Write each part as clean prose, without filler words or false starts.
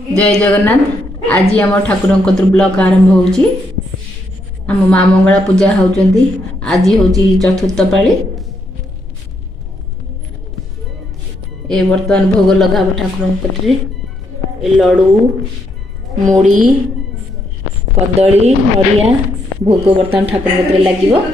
जय जगन्नाथ। आज आम ठाकुर ब्लॉक आरंभ होची। आम माँ मंगला पूजा होचंदी। आज होची चतुर्थ पाली। ए वर्तमान भोग लगा ठाकुर कतरे लडू मुड़ी कदली नड़िया भोग बर्तमान ठाकुर कतरे लागिबो।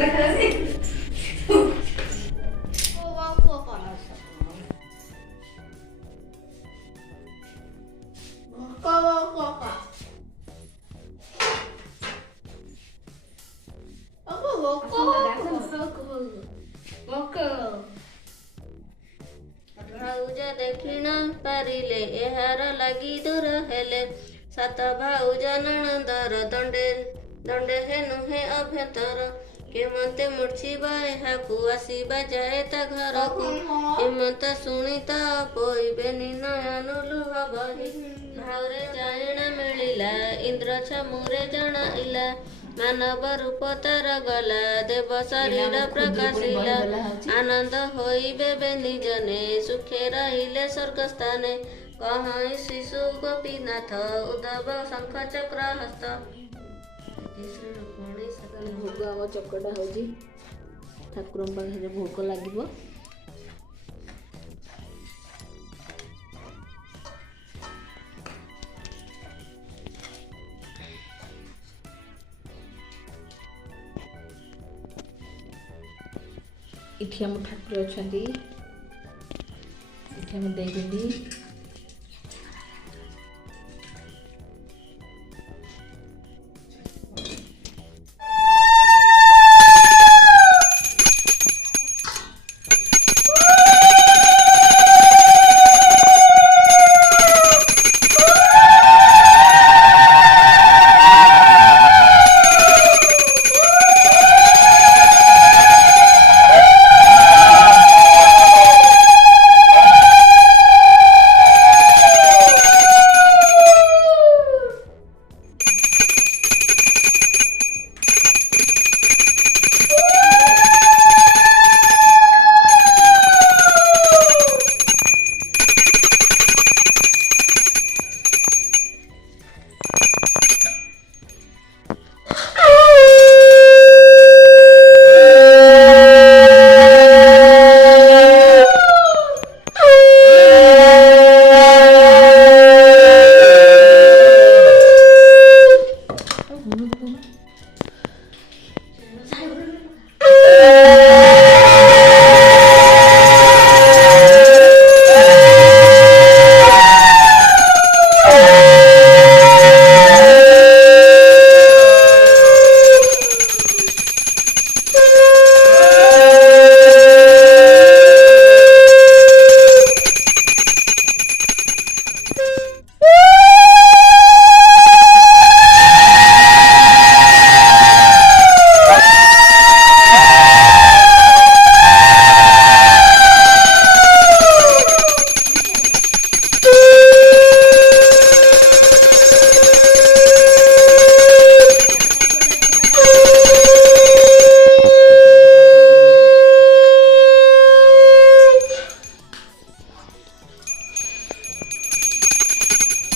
भाउज देखिण पारिले एहार लागी दूर हेले सात भाउज नणंदर दंडे दंडे हे नुहे अभ्यंतर केमते मूर्छिबा एहाकू आसीबा जाए ता घरकू हेमंत सुनिता पइबेनि नयन लुह बही भाउरे जायण मिलिला इंद्र छमुरे जणाइला मानव रूप तार गला देव शरीर प्रकाशिला आनंद होइबे बेनिजने सुखे रहिले स्वर्ग स्थाने कहीं शिशु गोपीनाथ उद्धव शंख चक्र हस्त भोग आम चकटा होची ठाकुर पाखे भोग लगे। इठी हम ठाकुर अच्छा इठी हम देवी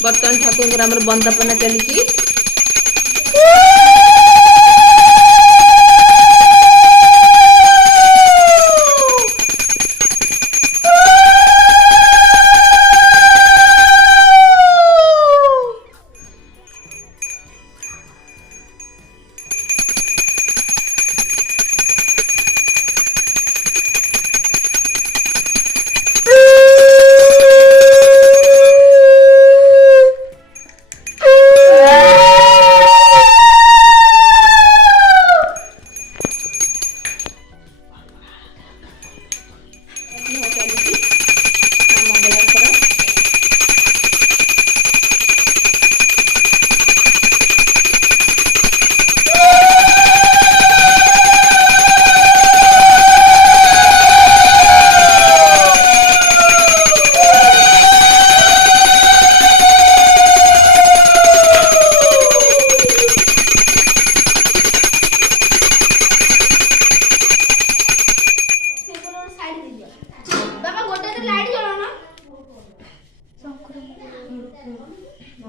बर्तन ठाकुर आमर बंदापना चली।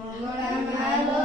ମଙ୍ଗଳା ମାଲୋ